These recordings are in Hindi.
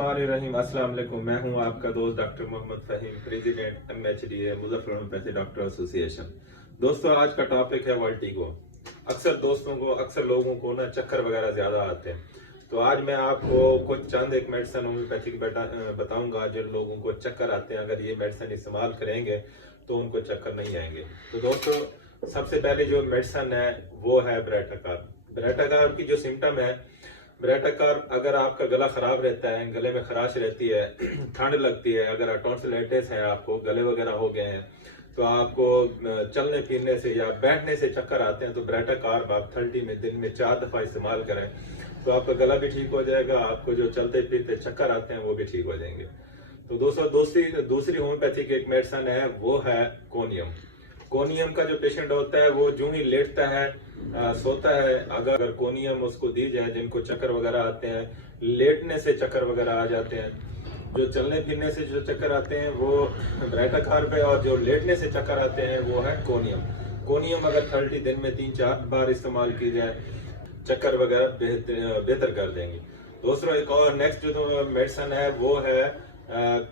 बिस्मिल्लाहिर्रहमानिर्रहीम। अस्सलाम वालेकुम। मैं हूं आपका दोस्त doctor Mohammad Faheem, president MHDA Muzaffar homoeopathy doctor association. दोस्तों, आज का टॉपिक है वर्टिगो। अक्सर लोगों को ना चक्कर वगैरह ज्यादा आते हैं। तो आज मैं आपको कुछ चंद एक मेडिसिन होम्योपैथिक बताऊंगा जिन लोगों को चक्कर आते हैं। अगर ये मेडिसिन इस्तेमाल करेंगे तो उनको चक्कर नहीं आएंगे। तो दोस्तों, सबसे पहले जो मेडिसिन है वो है ब्रेटाकार। ब्रेटाकार की जो सिम्टम है, ब्रेटाकार अगर आपका गला खराब रहता है, गले में खराश रहती है, ठंड लगती है, अगर टॉन्सिलाइटिस है, आपको गले वगैरह हो गए हैं, तो आपको चलने फिरने से या बैठने से चक्कर आते हैं, तो ब्रेटाकार आप 30 में दिन में 4 दफा इस्तेमाल करें तो आपका गला भी ठीक हो जाएगा, आपको जो चलते फिरते चक्कर आते हैं वो भी ठीक हो जाएंगे। तो दोस्तों, दूसरी होम्योपैथिक एक मेडिसिन है वो है कोनियम। कोनियम का जो पेशेंट होता है वो जो ही लेटता है, सोता है, अगर कोनियम उसको दी जाए, जिनको चक्कर वगैरह आते हैं, लेटने से चक्कर वगैरह आ जाते हैं, जो चलने फिरने से जो चक्कर आते हैं वो ब्रेटाकार पे, और जो लेटने से चक्कर आते हैं वो है कोनियम। कोनियम अगर 30 दिन में 3-4 बार इस्तेमाल की जाए, चक्कर वगैरह बेहतर कर देंगे। दूसरा एक और नेक्स्ट जो मेडिसिन है वो है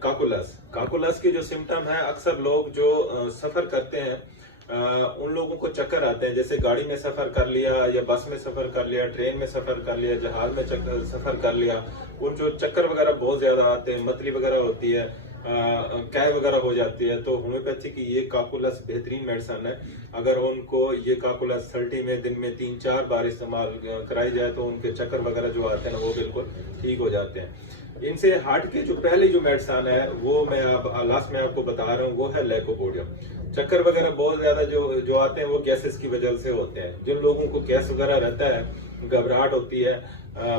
काकुलस। काकुलस की जो सिम्टम है, अक्सर लोग जो सफर करते हैं उन लोगों को चक्कर आते हैं। जैसे गाड़ी में सफर कर लिया या बस में सफर कर लिया, ट्रेन में सफर कर लिया, जहाज में सफर कर लिया, उन जो चक्कर वगैरह बहुत ज्यादा आते हैं, मतली वगैरह होती है, कैब वगैरह हो जाती है, तो होम्योपैथी की ये काकुलस बेहतरीन मेडिसिन है। अगर उनको ये काकुलस 30 में दिन में 3-4 बार इस्तेमाल कराई जाए तो उनके चक्कर वगैरह जो आते हैं ना वो बिल्कुल ठीक हो जाते हैं। इनसे हट के जो पहली जो मेडिसिन है वो मैं अब लास्ट में आपको बता रहा हूँ, वो है लाइकोपोडियम। चक्कर वगैरह बहुत ज्यादा जो आते हैं वो गैसेस की वजह से होते हैं। जिन लोगों को गैस वगैरह रहता है, घबराहट होती है,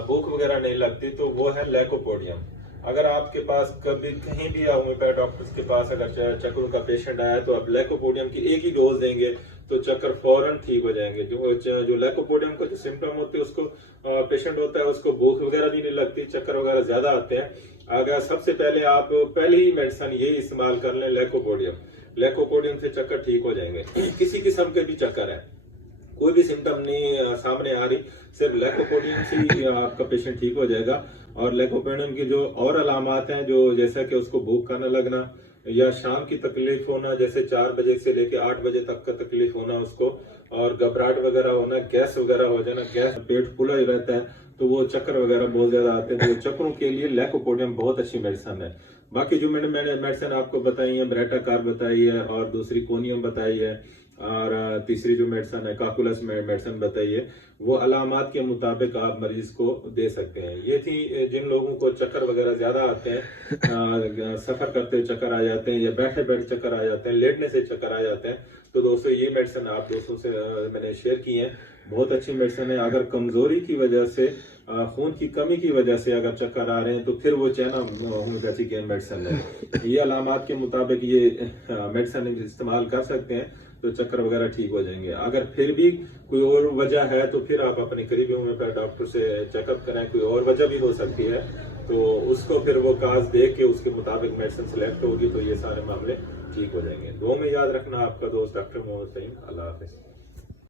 भूख वगैरह नहीं लगती, तो वो है लाइकोपोडियम। अगर आपके पास कभी कहीं भी होम्योपैथ डॉक्टर्स के पास अगर चक्करों का पेशेंट आया तो आप लाइकोपोडियम की एक ही डोज देंगे तो चक्कर फौरन ठीक हो जाएंगे। जो लाइकोपोडियम का जो सिम्टम होते हैं, उसको पेशेंट होता है उसको भूख वगैरह भी नहीं लगती, चक्कर वगैरह ज्यादा आते हैं। अगर सबसे पहले आप पहली ही मेडिसिन ये इस्तेमाल कर लें, लाइकोपोडियम। लाइकोपोडियम से चक्कर ठीक हो जाएंगे। किसी किस्म के भी चक्कर है, कोई भी सिम्टम नहीं सामने आ रही, सिर्फ लाइकोपोडियम से ही आपका पेशेंट ठीक हो जाएगा। और लाइकोपोडियम की जो और अलामात हैं, जो जैसा कि उसको भूख का न लगना या शाम की तकलीफ होना, जैसे 4 बजे से लेके 8 बजे तक का तकलीफ होना उसको, और घबराहट वगैरह होना, गैस वगैरह हो जाना, गैस पेट फूला ही रहता है, तो वो चक्कर वगैरह बहुत ज्यादा आते हैं, तो चक्करों के लिए लाइकोपोडियम बहुत अच्छी मेडिसिन है। बाकी जो मैंने मेडिसिन आपको बताई है, ब्रेटाकार बताई है, और दूसरी कोनियम बताई है, और तीसरी जो मेडिसिन है काकुलस मेडिसिन बताई है, वो अलामात के मुताबिक आप मरीज को दे सकते हैं। ये थी जिन लोगों को चक्कर वगैरह ज्यादा आते हैं, सफर करते चक्कर आ जाते हैं, या बैठे बैठे चक्कर आ जाते हैं, लेटने से चक्कर आ जाते हैं, तो दोस्तों ये मेडिसिन आप दोस्तों से मैंने शेयर की है। बहुत अच्छी मेडिसिन है। अगर कमजोरी की वजह से, खून की कमी की वजह से अगर चक्कर आ रहे हैं तो फिर वो चैना होम्योपैथी की मेडिसिन है। ये अलामात के मुताबिक ये मेडिसिन इस्तेमाल कर सकते हैं तो चक्कर वगैरह ठीक हो जाएंगे। अगर फिर भी कोई और वजह है तो फिर आप अपने करीबी होम्योपैथ डॉक्टर से चेकअप कराएं। कोई और वजह भी हो सकती है तो उसको फिर वो काज देख के उसके मुताबिक मेडिसिन सिलेक्ट होगी, तो ये सारे मामले ठीक हो जाएंगे। दो में याद रखना, आपका दोस्त डॉक्टर मोहम्मद फहीम। अल्लाह हाफिज।